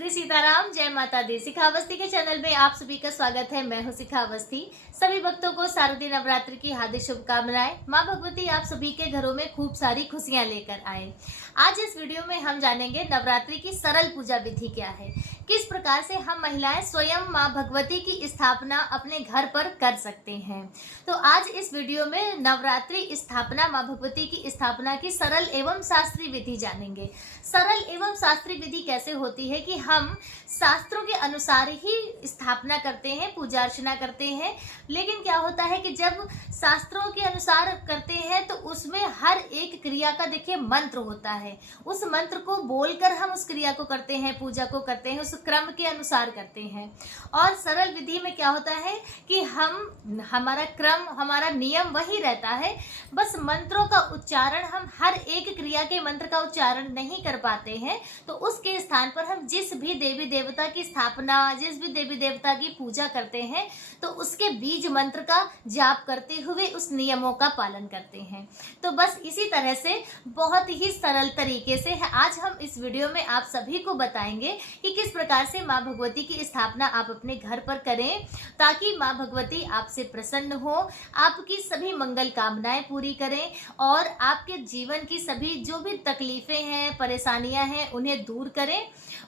श्री सीताराम, जय माता दी। शिखावस्थी के चैनल में आप सभी का स्वागत है। मैं हूँ शिखावस्थी। सभी भक्तों को शारदीय नवरात्रि की हार्दिक शुभकामनाएं। माँ भगवती आप सभी के घरों में खूब सारी खुशियां लेकर आए। आज इस वीडियो में हम जानेंगे नवरात्रि की सरल पूजा विधि क्या है, किस प्रकार से हम महिलाएं स्वयं माँ भगवती की स्थापना अपने घर पर कर सकते हैं। तो आज इस वीडियो में नवरात्रि स्थापना, माँ भगवती की स्थापना की सरल एवं शास्त्रीय विधि जानेंगे। सरल एवं शास्त्रीय विधि कैसे होती है कि हम शास्त्रों के अनुसार ही स्थापना करते हैं, पूजा अर्चना करते हैं। लेकिन क्या होता है कि जब शास्त्रों के अनुसार करते हैं तो उसमें हर एक क्रिया का देखिए मंत्र होता है। उस मंत्र को बोलकर हम उस क्रिया को करते हैं, पूजा को करते हैं, उस क्रम के अनुसार करते हैं। और सरल विधि में क्या होता है कि हमारा क्रम, हमारा नियम वही रहता है, बस मंत्रों का उच्चारण हम हर एक क्रिया के मंत्र का उच्चारण नहीं कर पाते हैं। तो उसके स्थान पर हम जिस भी देवी देवता की स्थापना, जिस भी देवी देवता की पूजा करते हैं तो उसके बीज मंत्र का जाप करते हुए उस नियमों का पालन करते हैं। तो बस इसी तरह से बहुत ही सरल तरीके से आज हम इस वीडियो में आप सभी को बताएंगे कि किस प्रकार से माँ भगवती की स्थापना आप अपने घर पर करें, ताकि माँ भगवती आपसे प्रसन्न हो, आपकी सभी मंगल कामनाएं पूरी करें और आपके जीवन की सभी जो भी तकलीफें हैं, परेशानियां हैं, उन्हें दूर करें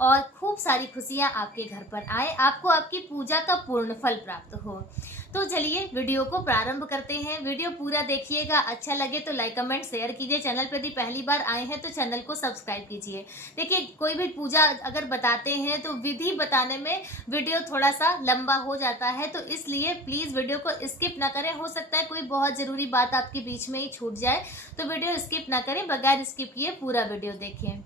और खूब सारी खुशियां आपके घर पर आए, आपको आपकी पूजा का पूर्ण फल प्राप्त हो। तो चलिए वीडियो को प्रारंभ करते हैं। वीडियो पूरा देखिएगा, अच्छा लगे तो लाइक कमेंट शेयर कीजिए। चैनल पर यदि पहली बार आए हैं तो चैनल को सब्सक्राइब कीजिए। देखिए, कोई भी पूजा अगर बताते हैं तो विधि बताने में वीडियो थोड़ा सा लंबा हो जाता है, तो इसलिए प्लीज वीडियो को स्किप ना करें। हो सकता है कोई बहुत जरूरी बात आपके बीच में ही छूट जाए, तो वीडियो स्किप ना करें, बगैर स्किप किए पूरा वीडियो देखें।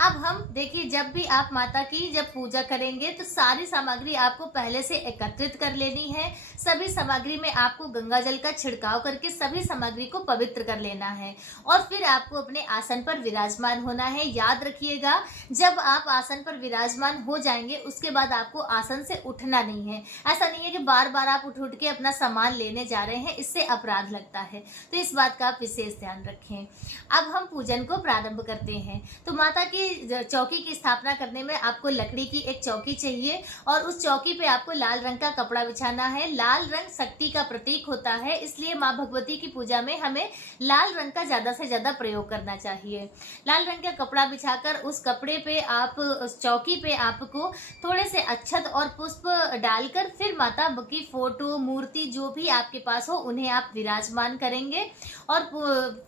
अब हम देखिए, जब भी आप माता की जब पूजा करेंगे तो सारी सामग्री आपको पहले से एकत्रित कर लेनी है। सभी सामग्री में आपको गंगा जल का छिड़काव करके सभी सामग्री को पवित्र कर लेना है और फिर आपको अपने आसन पर विराजमान होना है। याद रखिएगा, जब आप आसन पर विराजमान हो जाएंगे उसके बाद आपको आसन से उठना नहीं है। ऐसा नहीं है कि बार बार आप उठ उठ के अपना सामान लेने जा रहे हैं, इससे अपराध लगता है, तो इस बात का आप विशेष ध्यान रखें। अब हम पूजन को प्रारंभ करते हैं। तो माता की चौकी की स्थापना करने में आपको लकड़ी की एक चौकी चाहिए और उस चौकी पे आपको लाल रंग का कपड़ा बिछाना है। लाल रंग शक्ति का प्रतीक होता है, इसलिए माँ भगवती की पूजा में हमें लाल रंग का ज्यादा से ज्यादा प्रयोग करना चाहिए। लाल रंग का कपड़ा बिछाकर उस कपड़े पे आप, उस चौकी पे आपको थोड़े से अक्षत और पुष्प डालकर फिर माता की फोटो, मूर्ति जो भी आपके पास हो उन्हें आप विराजमान करेंगे। और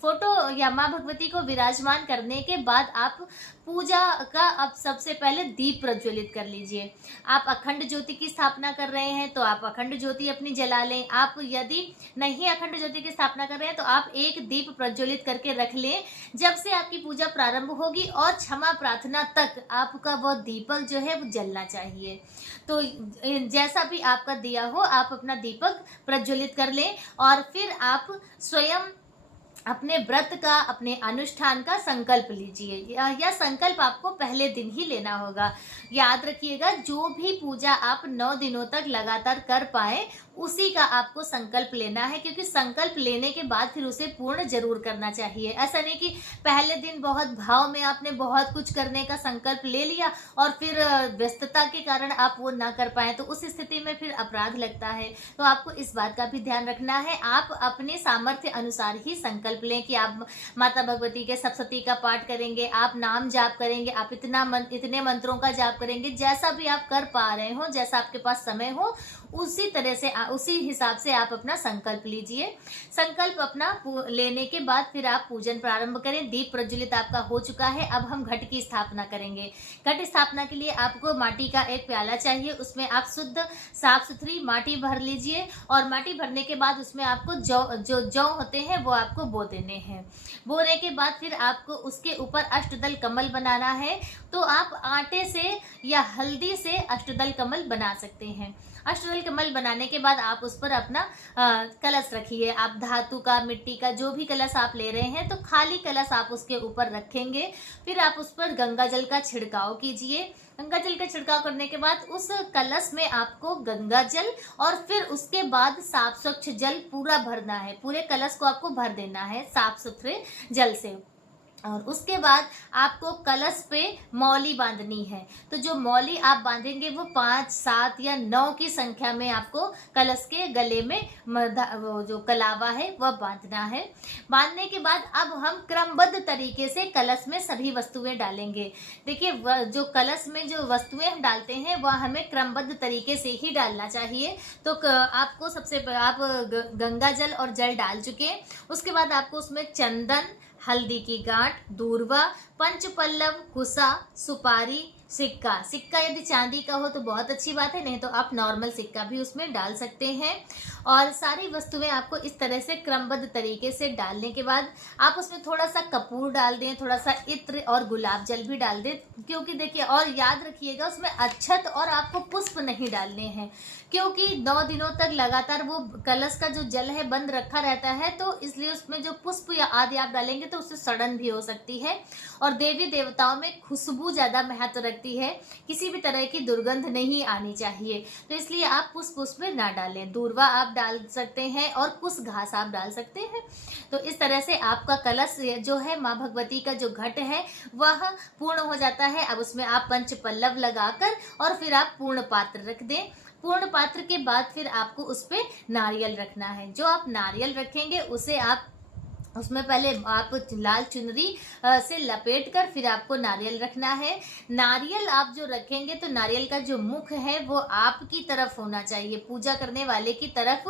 फोटो या माँ भगवती को विराजमान करने के बाद आप पूजा का अब सबसे पहले दीप प्रज्वलित कर लीजिए। आप अखंड ज्योति की स्थापना कर रहे हैं तो आप अखंड ज्योति अपनी जला लें। आप यदि नहीं अखंड ज्योति की स्थापना कर रहे हैं तो आप एक दीप प्रज्वलित करके रख लें। जब से आपकी पूजा प्रारंभ होगी और क्षमा प्रार्थना तक आपका वो दीपक जो है वो जलना चाहिए। तो जैसा भी आपका दिया हो आप अपना दीपक प्रज्वलित कर लें और फिर आप स्वयं अपने व्रत का, अपने अनुष्ठान का संकल्प लीजिए। यह संकल्प आपको पहले दिन ही लेना होगा। याद रखिएगा, जो भी पूजा आप 9 दिनों तक लगातार कर पाए उसी का आपको संकल्प लेना है, क्योंकि संकल्प लेने के बाद फिर उसे पूर्ण जरूर करना चाहिए। ऐसा नहीं कि पहले दिन बहुत भाव में आपने बहुत कुछ करने का संकल्प ले लिया और फिर व्यस्तता के कारण आप वो ना कर पाए, तो उस स्थिति में फिर अपराध लगता है। तो आपको इस बात का भी ध्यान रखना है। आप अपने सामर्थ्य अनुसार ही संकल्प लें कि आप माता भगवती के सप्तशती का पाठ करेंगे, आप नाम जाप करेंगे, आप इतने मंत्रों का जाप करेंगे। जैसा भी आप कर पा रहे हो, जैसा आपके पास समय हो, उसी तरह से, उसी हिसाब से आप अपना संकल्प लीजिए। संकल्प अपना लेने के बाद फिर आप पूजन प्रारंभ करें। दीप प्रज्वलित आपका हो चुका है। अब हम घट की स्थापना करेंगे। घट स्थापना के लिए आपको माटी का एक प्याला चाहिए, उसमें आप शुद्ध साफ सुथरी माटी भर लीजिए और माटी भरने के बाद उसमें आपको जौ होते हैं वो आपको बो देने हैं। बोने के बाद फिर आपको उसके ऊपर अष्टदल कमल बनाना है। तो आप आटे से या हल्दी से अष्टदल कमल बना सकते हैं। अष्टदल कमल बनाने के बाद आप उस पर अपना कलश रखिए। आप धातु का, मिट्टी का, जो भी कलश आप ले रहे हैं तो खाली कलश आप उसके ऊपर रखेंगे। फिर आप उस पर गंगा जल का छिड़काव कीजिए। गंगा जल का छिड़काव करने के बाद उस कलश में आपको गंगा जल और फिर उसके बाद साफ स्वच्छ जल पूरा भरना है। पूरे कलश को आपको भर देना है साफ सुथरे जल से। और उसके बाद आपको कलश पे मौली बांधनी है। तो जो मौली आप बांधेंगे वो 5, 7 या 9 की संख्या में आपको कलश के गले में वो जो कलावा है वह बांधना है। बांधने के बाद अब हम क्रमबद्ध तरीके से कलश में सभी वस्तुएं डालेंगे। देखिए जो कलश में जो वस्तुएं हम डालते हैं वह हमें क्रमबद्ध तरीके से ही डालना चाहिए। तो आपको आप गंगा जल और जल डाल चुके हैं, उसके बाद आपको उसमें चंदन, हल्दी की गांठ, दूर्वा, पंचपल्लव, कुसा, सुपारी, सिक्का। सिक्का यदि चांदी का हो तो बहुत अच्छी बात है, नहीं तो आप नॉर्मल सिक्का भी उसमें डाल सकते हैं। और सारी वस्तुएं आपको इस तरह से क्रमबद्ध तरीके से डालने के बाद आप उसमें थोड़ा सा कपूर डाल दें, थोड़ा सा इत्र और गुलाब जल भी डाल दें। क्योंकि देखिए, और याद रखिएगा उसमें अक्षत और आपको पुष्प नहीं डालने हैं, क्योंकि 9 दिनों तक लगातार वो कलश का जो जल है बंद रखा रहता है, तो इसलिए उसमें जो पुष्प या आदि आप डालेंगे तो उससे सड़न भी हो सकती है। और देवी देवताओं में खुशबू ज्यादा महत्व रखती है, किसी भी तरह की दुर्गंध नहीं आनी चाहिए, तो इसलिए आप पुष्प उसमें ना डालें। दूर्वा आप डाल सकते हैं और कुश घास आप डाल सकते हैं। तो इस तरह से आपका कलश जो है, माँ भगवती का जो घट है वह पूर्ण हो जाता है। अब उसमें आप पंच पल्लव लगाकर और फिर आप पूर्ण पात्र रख दें। पूर्ण पात्र के बाद फिर आपको उस पे नारियल रखना है। जो आप नारियल रखेंगे उसे आप उसमें पहले आप लाल चुनरी से लपेट कर फिर आपको नारियल रखना है। नारियल आप जो रखेंगे तो नारियल का जो मुख है वो आपकी तरफ होना चाहिए, पूजा करने वाले की तरफ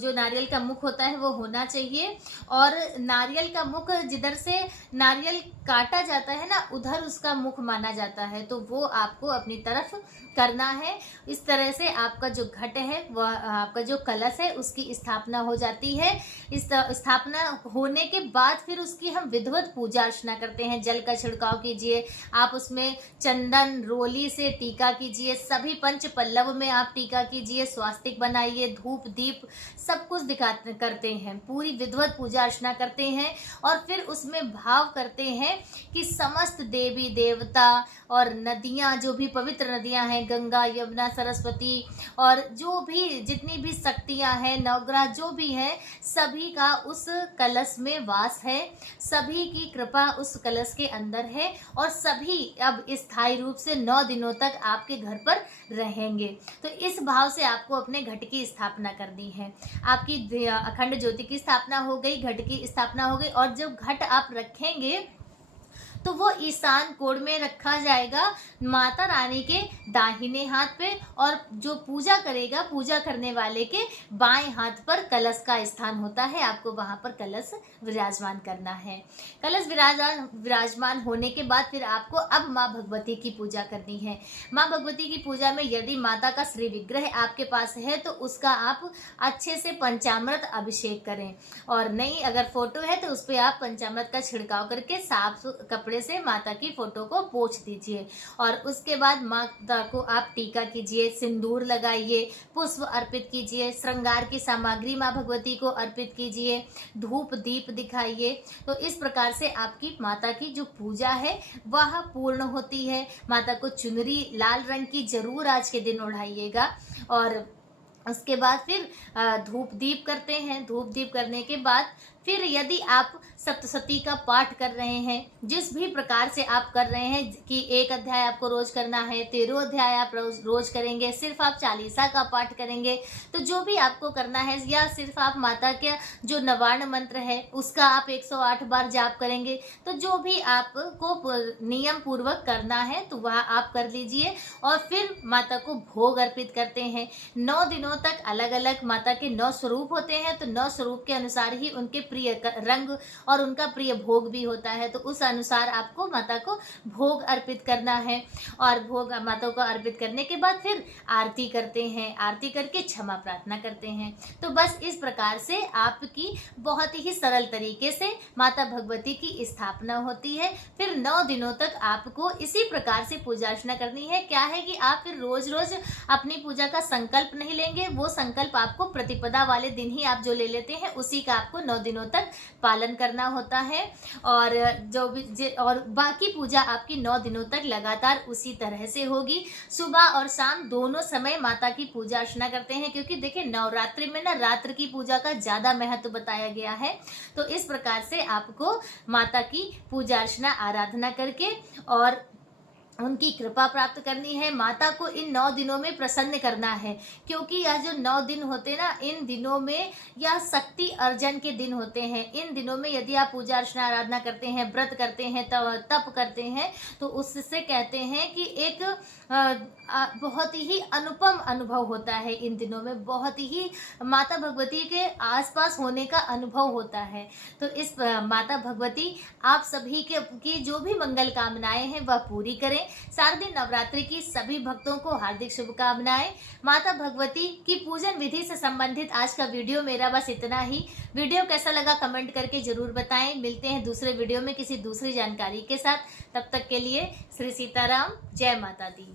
जो नारियल का मुख होता है वो होना चाहिए। और नारियल का मुख जिधर से नारियल काटा जाता है ना, उधर उसका मुख माना जाता है, तो वो आपको अपनी तरफ करना है। इस तरह से आपका जो घट है वह आपका जो कलश है उसकी स्थापना हो जाती है। इस स्थापना होने के बाद फिर उसकी हम विधिवत पूजा अर्चना करते हैं। जल का छिड़काव कीजिए, आप उसमें चंदन रोली से टीका कीजिए, सभी पंच पल्लव में आप टीका कीजिए, स्वास्तिक बनाइए, धूप दीप सब कुछ करते हैं, पूरी विधिवत पूजा अर्चना करते हैं। और फिर उसमें भाव करते हैं कि समस्त देवी देवता और नदियाँ, जो भी पवित्र नदियाँ हैं, गंगा, यमुना, सरस्वती और जो भी जितनी भी शक्तियाँ हैं, नवग्रह जो भी हैं, सभी का उस कलश में वास है, सभी की कृपा उस कलश के अंदर है और सभी अब स्थायी रूप से 9 दिनों तक आपके घर पर रहेंगे। तो इस भाव से आपको अपने घट की स्थापना करनी है। आपकी अखंड ज्योति की स्थापना हो गई, घट की स्थापना हो गई। और जब घट आप रखेंगे तो वो ईशान कोण में रखा जाएगा, माता रानी के दाहिने हाथ पे, और जो पूजा करेगा, पूजा करने वाले के बाएं हाथ पर कलश का स्थान होता है। आपको वहां पर कलश विराजमान करना है। कलश विराजमान होने के बाद फिर आपको अब माँ भगवती की पूजा करनी है। माँ भगवती की पूजा में यदि माता का श्री विग्रह आपके पास है तो उसका आप अच्छे से पंचामृत अभिषेक करें, और नहीं अगर फोटो है तो उस पर आप पंचामृत का छिड़काव करके साफ कपड़े से माता की फोटो को पोंछ दीजिए। और उसके बाद माता को आप टीका कीजिए, सिंदूर लगाइए, पुष्प अर्पित कीजिए, श्रृंगार की सामग्री माँ भगवती को अर्पित कीजिए, धूप दीप दिखाइए। तो इस प्रकार से आपकी माता की जो पूजा है वह पूर्ण होती है। माता को चुनरी लाल रंग की जरूर आज के दिन ओढ़ाइएगा। और उसके बाद फिर धूप दीप करते हैं। धूप दीप करने के बाद फिर यदि आप सप्तशती का पाठ कर रहे हैं, जिस भी प्रकार से आप कर रहे हैं कि 1 अध्याय आपको रोज करना है, 13 अध्याय आप रोज करेंगे, सिर्फ आप चालीसा का पाठ करेंगे, तो जो भी आपको करना है, या सिर्फ आप माता के जो नवार्ण मंत्र है उसका आप 108 बार जाप करेंगे, तो जो भी आपको नियम पूर्वक करना है तो वह आप कर लीजिए। और फिर माता को भोग अर्पित करते हैं। 9 दिनों तक अलग अलग माता के 9 स्वरूप होते हैं, तो 9 स्वरूप के अनुसार ही उनके प्रिय रंग और उनका प्रिय भोग भी होता है, तो उस अनुसार आपको माता को भोग अर्पित करना है। और भोग माता को अर्पित करने के बाद फिर आरती करते हैं, आरती करके क्षमा प्रार्थना करते हैं। तो बस इस प्रकार से आपकी बहुत ही सरल तरीके से माता भगवती की स्थापना होती है। फिर 9 दिनों तक आपको इसी प्रकार से पूजा अर्चना करनी है। क्या है कि आप फिर रोज रोज अपनी पूजा का संकल्प नहीं लेंगे, वो संकल्प आपको प्रतिपदा वाले दिन ही आप जो ले लेते हैं उसी का आपको 9 दिनों दिनों तक पालन करना होता है। और और बाकी पूजा आपकी 9 दिनों तक लगातार उसी तरह से होगी। सुबह और शाम दोनों समय माता की पूजा अर्चना करते हैं, क्योंकि देखिए नवरात्रि में ना रात्र की पूजा का ज्यादा महत्व बताया गया है। तो इस प्रकार से आपको माता की पूजा अर्चना आराधना करके और उनकी कृपा प्राप्त करनी है। माता को इन 9 दिनों में प्रसन्न करना है, क्योंकि यह जो 9 दिन होते हैं ना, इन दिनों में यह शक्ति अर्जन के दिन होते हैं। इन दिनों में यदि आप पूजा अर्चना आराधना करते हैं, व्रत करते हैं, तप करते हैं, तो उससे कहते हैं कि एक बहुत ही अनुपम अनुभव होता है। इन दिनों में बहुत ही माता भगवती के आसपास होने का अनुभव होता है। तो इस माता भगवती आप सभी की जो भी मंगल कामनाएं हैं वह पूरी करें। शारदीय नवरात्रि की सभी भक्तों को हार्दिक शुभकामनाएं। माता भगवती की पूजन विधि से संबंधित आज का वीडियो मेरा बस इतना ही। वीडियो कैसा लगा कमेंट करके जरूर बताएं। मिलते हैं दूसरे वीडियो में किसी दूसरी जानकारी के साथ। तब तक के लिए श्री सीताराम, जय माता दी।